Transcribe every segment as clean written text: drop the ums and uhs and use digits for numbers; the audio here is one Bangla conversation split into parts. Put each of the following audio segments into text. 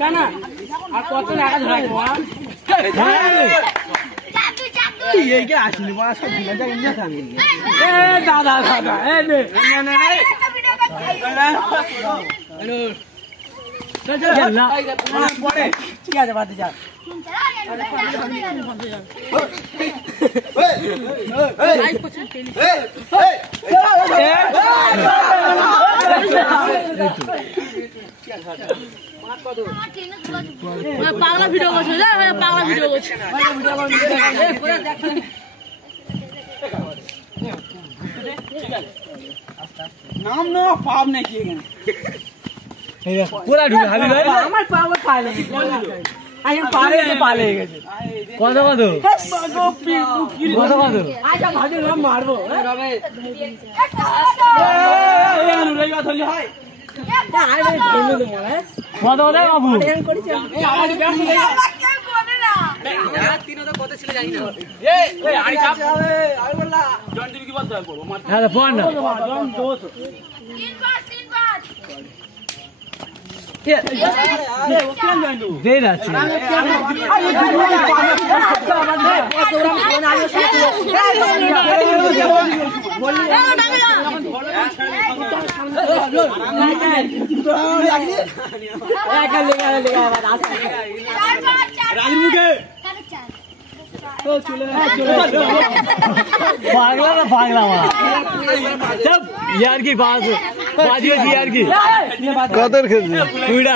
কানা আর কত টাকা ধরাই এই কে আসলি বড় সব দিন যা ইন্ডিয়া থামি এ দাদা দাদা এ নে না হ্যালো চল চল না পড়ে ঠিক আছে বাদ যা পাগলা ভিডিও করছে পাগলা ভিডিও করছে নাম না পাপ নাকি পুরা ঢুকে হাবি ভাই আমার পাওয়া পালে আমি পারে পালে গেছে কত কত কত কত আচ্ছা ভাগে নাম মারবো রবে এই অনুরাগ ধরলি হয় আই রে ধরলি তো মনে কত কত বাবু এই করেছি আমার ব্যাস নেই তিনও তো কত ছিল জানি না এই আই চাপ আই বললা জন টিভি কি বলতে করব হ্যাঁ ফোন না জন দোস 3 5 এ ও কেন জানো দে যাচ্ছে पागला ना पागला जब यार की बात बाजी यार की कदर खेलते उड़ा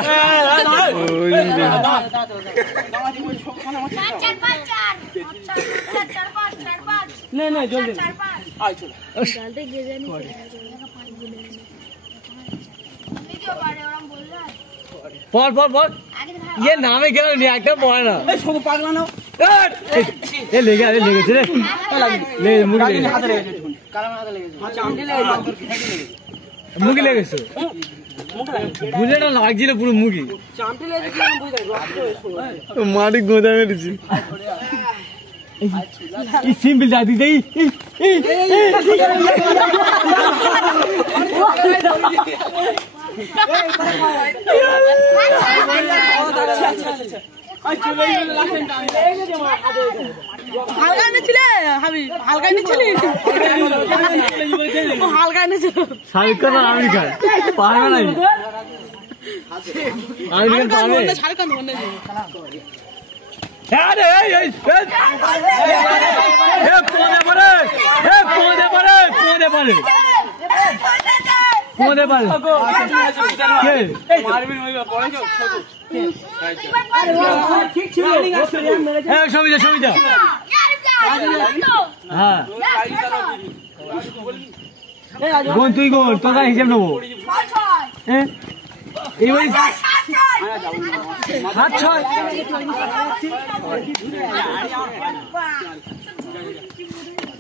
नहीं नहीं जल्दी पढ़ पढ़ पढ़ ये नाम है क्या नहीं आकर पढ़ ना सब पागला ना ये ले गया चले ले मुगी ले हाथ ले काला हाथ ले हां चामटी ले मुगी ले गए बुझे ना लाग जिले पूरा मुगी चामटी ले के हम बुझाई माटी गोदा में दिसी ये सिंपल जाती दे হালকা নিছিলে হাবি হালকা নিছিলি ও হালকা নিছিল শাহরুখ খান আমির খান পারবে না আমির খান পারবে শাহরুখ খান বন্ধ আরে এই এই এ কোনে পারে এ কোনে পারে কোনে পারে কোনে পারে কে মারবি ওই পড়ে যাও আরে ঠিক ছিল এ সবিতা হ্যাঁ কোন তুই কোন তোরা হিসাব নেবো হ্যাঁ এইবারে 7-6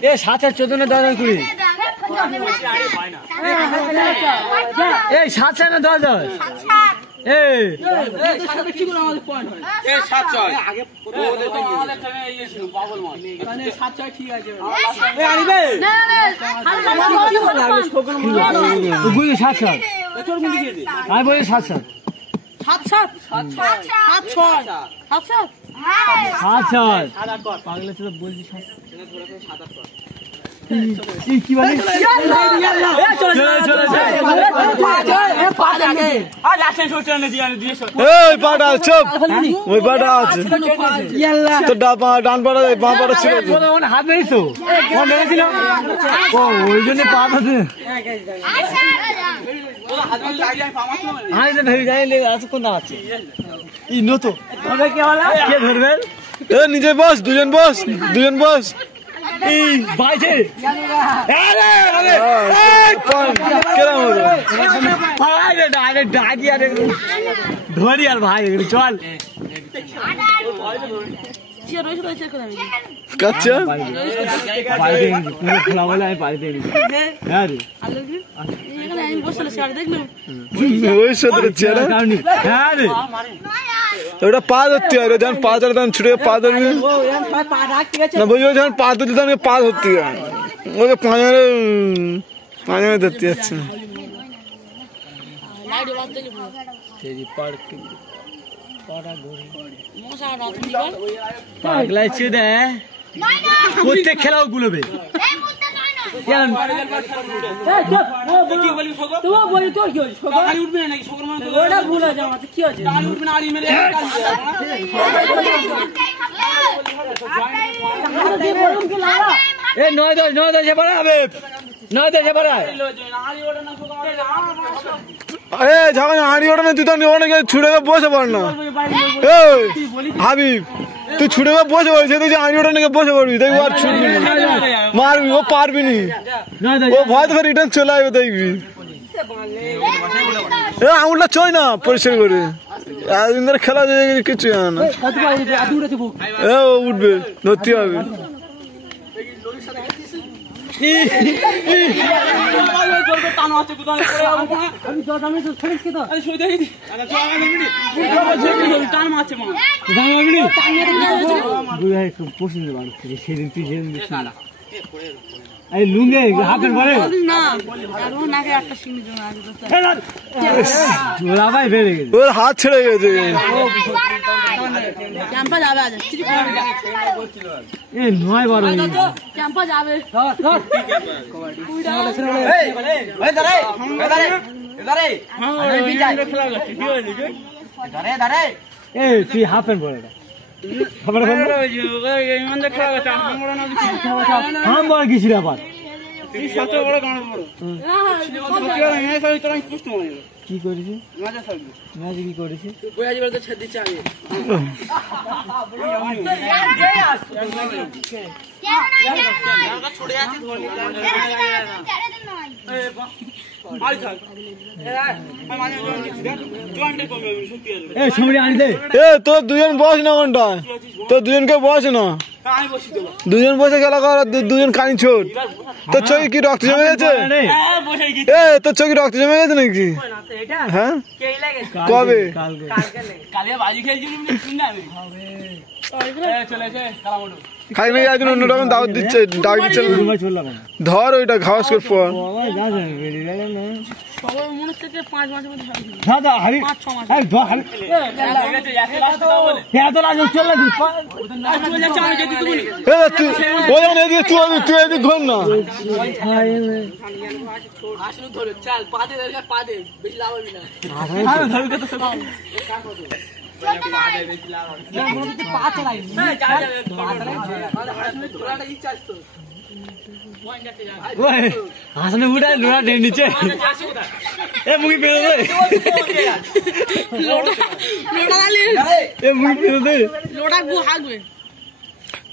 এ 7-14 10 কুড়ি এই 7 না 10 এই কি করে আমাদের পয়েন্ট হয় এই 7-6 আগে ওদের তো আমাদের ট্রেনে ইয়ে ছিল পাগল মার মানে 7-6 ঠিক আছে এই আরিবে না না হালকা কি বল লাগে ছোকর মার গুলি 7 তোর কোন দিকে দে আমি বলি 7 7 পাগলে তো বলছি কি বলে এই পাটা চুপ ওই পাটা আছে তো ডান পাটা বাঁ পাটা ছিল হাত মেরেছো কোন মেরেছিল ও ওই জন্য পাটা আমি তো ভেবে যাই আছে কোন দাম আছে ই নতো কে ধরবেন নিজে বস দুজন বস এই বাইরে আরে আরে কেমন হলো আরে ডাকি আরে ধরি আর ভাই চল কাচ্চা বাইরে পুরো খোলা বলে আমি বাইরে হ্যাঁ রে আমি বসে দেখলাম ওই সাথে চেয়ার হ্যাঁ রে ওটা পা ধরতে হয় যখন পা ধরে তখন ছুটে পা ধরবি না বুঝবো যখন পা ধরতে তখন পা ধরতে হয় ওকে পাঁচে ধরতে যাচ্ছে না পাগলাই চেদে প্রত্যেক খেলাও গুলোবে নয় দশ বাড়াবে আরে যখন হাঁড়ি ওঠে না তুই তো অনেকে ছুটে বসে পার না হাবিব তুই ছুটে বসে পারবি সে তুই হাঁড়ি ওঠে নাকি বসে পড়বি দেখবি আর ছুটবি না মারবি ও পারবি নি ও ভয় তো রিটার্ন চলে আসবে দেখবি আঙুলটা চই না পরিষ্কার করে এতদিন ধরে খেলা কিছু জানে না উঠবে ধরতে হবে সেদিন তুই লুঙ্গে হাতের পরে ওর হাত ছেড়ে গেছে নয় বারো তুই হাফ প্যান্ট পরে গেছিল আবার কি করেছি কি করেছি তোর দুজন বস না কোনটা তোর দুজনকে বস না দুজন বসে খেলা কর দুজন কানি ছোট তোর চোখে কি রক্ত জমে গেছে তোর চোখে রক্ত জমে গেছে নাকি হ্যাঁ কবে খাই নাই একদিন অন্যরকম দাওয়াত দিচ্ছে ডাক দিচ্ছে ধর ওইটা ঘাস করে পর তুই এদিক ঘর না হাসনে উঠায় লোড়া ঢেকে নিচে মুখি পেরোবে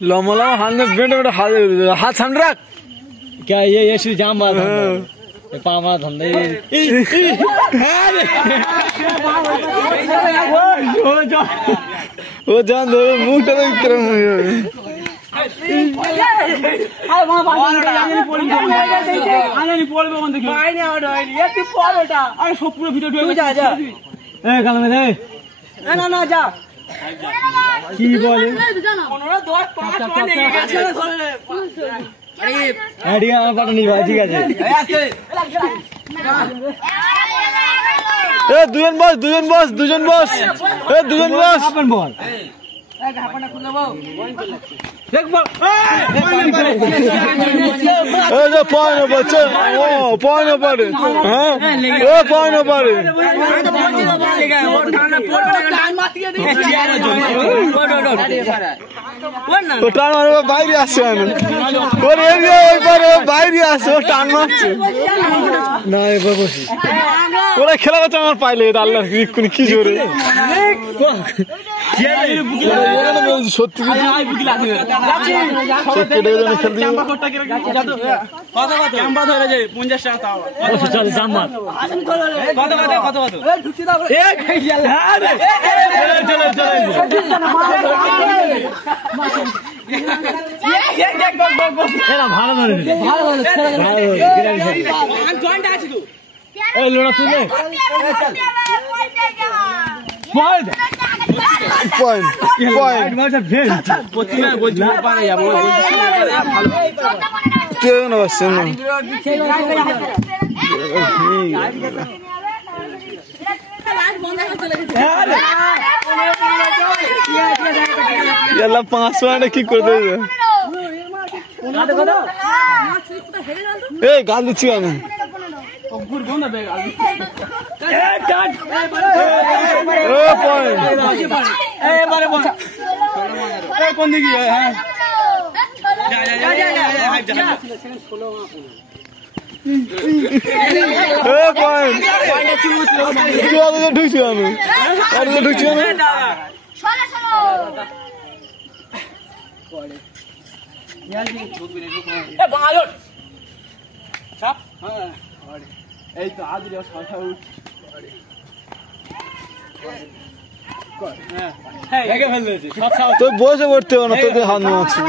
লম্বা লম্বা হাত বেঁটে বেঁটে হাত সামনে রাখ क्या ये श्री जाम बात पामा धंधे वो जान दो मुंहটা দেখ কেমন হয়ে কি বলে ঠিক আছে দুজন বস দুজন বস বল পারে বাইরে আসছে বাইরে আসছে ও টান মারছে না ওরা খেলা করছে আমার পাইলে আল্লাহ কি জোরে সত্যি ভালো লোড়া তুলে এলা 5 পয়েন্টে কি করে দেবে এই গাল দিচ্ছি আমি কোন দিকে হ্যাঁ ঢুকছি আমি ঢুকছি আমি এই তো আজ তো বসে পড়তে হবে না তোদের হাত মারছি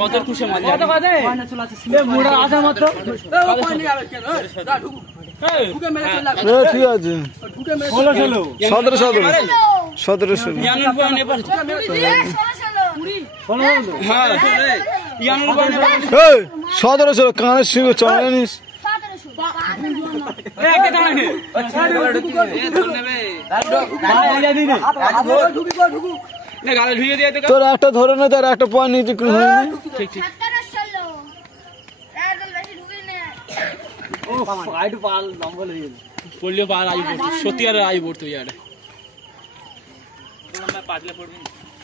কত খুশি মজা আসা মাত্র ঠিক আছে 17 কানের সিংহ চলে নিস তোর একটা ধরে না তার একটা পয়েন্ট নিতে ঠিক ঠিক পড়লেও পাল আই পড়তো সত্যি আর আই পড়তো ইয়ার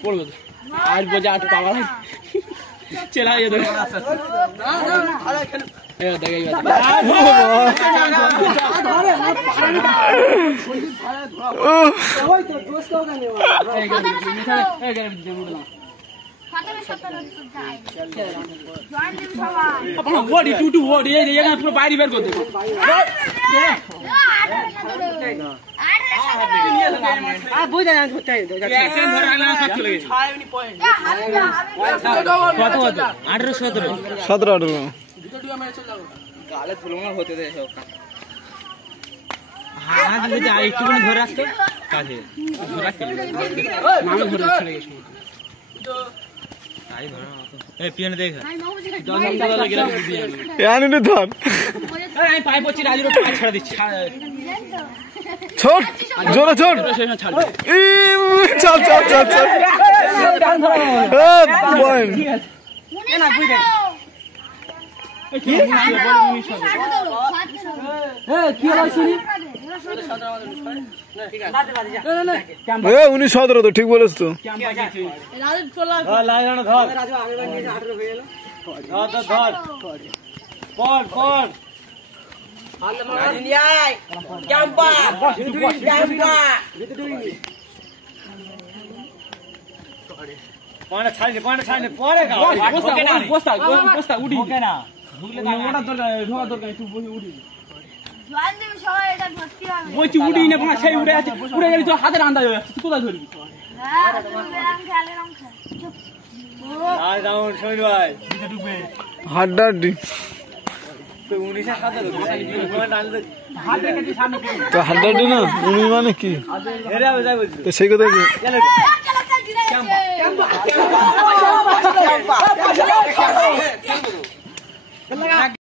পড়বো তো আর বোঝা আট পাগল চলা ये देखो ए देख पूरा बाहरी बेर कर दे छोड़ जोरा छोड़ चल चल चल चल उन्हीं 17 तो ठीक बोले तो হাতের আন্দাজ কোথায় ধরবি হাড্ডাড্ডি তো হাড্ডাড্ডি না উনি মানে কি তো সেই কথা